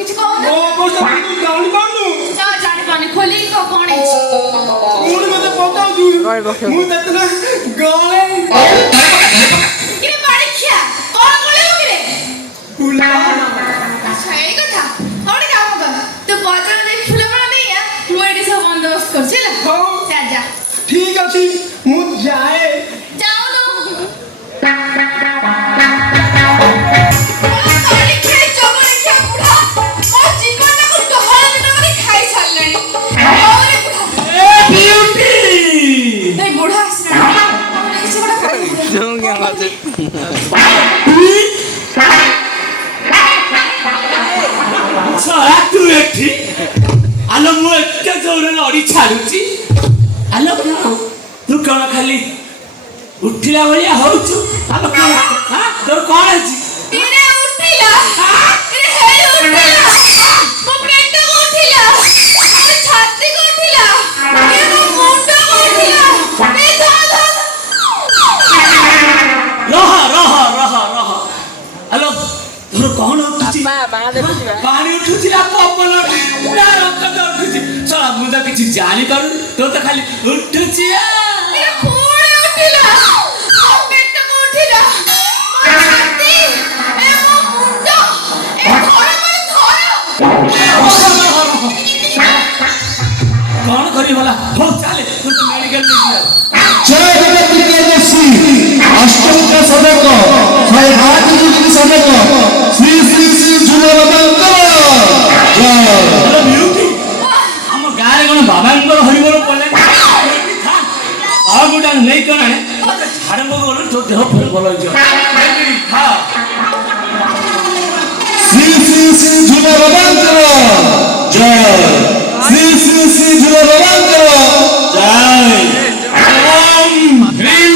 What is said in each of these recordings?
किछ कहो ना ओ बस तू जान पानु जा जाने पानी खोली को कौन है कौन मते बताऊ तू मु ततना गले किने बाड़ी खिया कौन गले हो रे फुला अच्छा ए कथा और काम कर तू बाजार में फूल बना नहीं है मु एडी सब बंदोबस्त कर छिला हां जा जा ठीक अछि मु जाए जाओ तो आलो मु एके जोरे लड़ी छाडुची आलो तू कोन खाली उठिला भलिया होउछु आलो कोन हां तोर कोन अछि इने उठिला इने हे उठिला मो पेट को उठिला मो छाती को उठिला ए मो मुंड को उठिला ए धा रह आलो तोर कोन उठुची पानी उठुची ना पवन ना रक्त उठुची चल मुदा किछि जानि करू तो त खाली उठुची ए कोन उठिला मो पेट को उठिला मो छाती ए मो मुंड ए घर कौन करी भला हो चले तू तो मेडिकल में जय जगत विद्यादर्शी अष्टम का सदक है हाथ जुटी सदक श्री श्री श्री झुलरबंद हेलो ब्यूटी हम गारे कोन बाबांकर हरिबर पले बाबा गुडा नहीं कोन है छाड़ को बोल तो देह फेर बोल जो हां श्री श्री श्री झुलरबंद जय श्री श्री श्री झुलरबंद जय ओम ह्रीं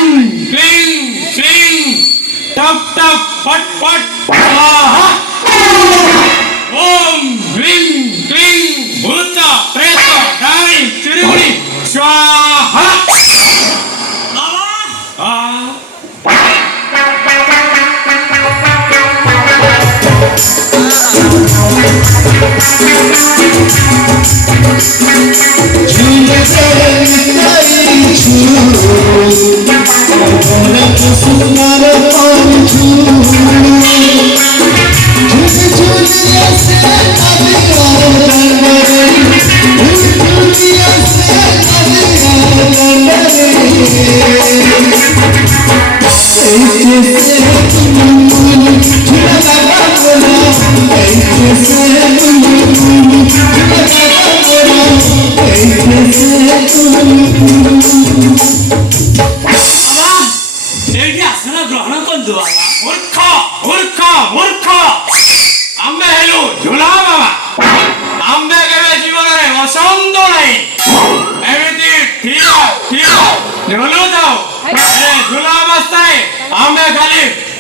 क्लीं श्रीं टप टप पट पट स्वाहा ओम ह्रीं क्लीं भूत प्रेत डाई चिरुड़ी स्वाहा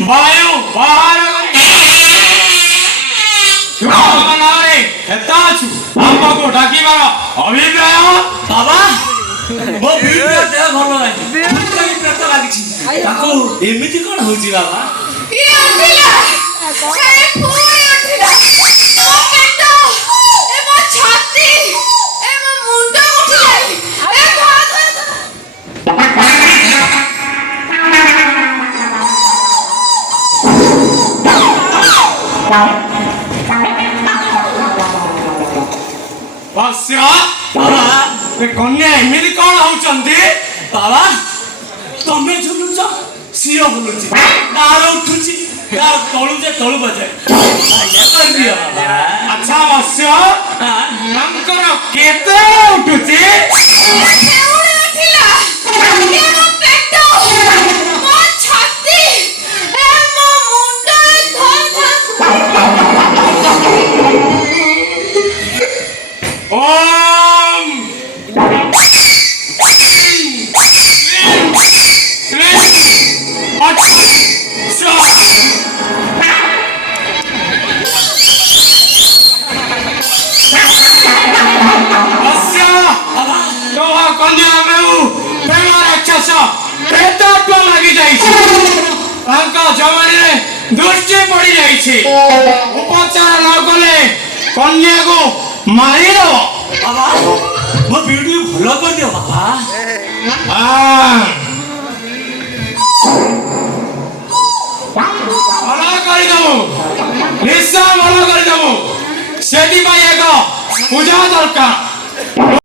वायु बाहर हमको डाकी मारो अभिप्राय बाबा वो वीडियो दे भलो है मुझे पेट लागिछि ताको एमिति कोन होछि बाबा ये उठिला ए पूरी उठिला मो पेट ए मो छाती ए मो मुंड उठिला ए बस्या बाबा ए कन्या एमिति कोन होचंदी बाबा तमे झुलुच सियो बुलुची तार उठुची तार तळु जे तळु बजे या कर दिया बाबा अच्छा बस्या नमकर केते उठुची उठिला ए मो पेट मो छाती ए मो मुंड ओम जमाने दृष्टि पड़ी जाइए उपचार न कले କନ୍ୟାକୁ ମାରିଦବ। ବାବା ମୋ ଭିଡିଓ ଭଲ କରିଦିଅ ବାବା। ଭଲ କରିଦବୁ, ନିଶ୍ଚୟ ଭଲ କରିଦବୁ। ସେଥିପାଇଁ ଏକ ପୂଜା ଦରକାର।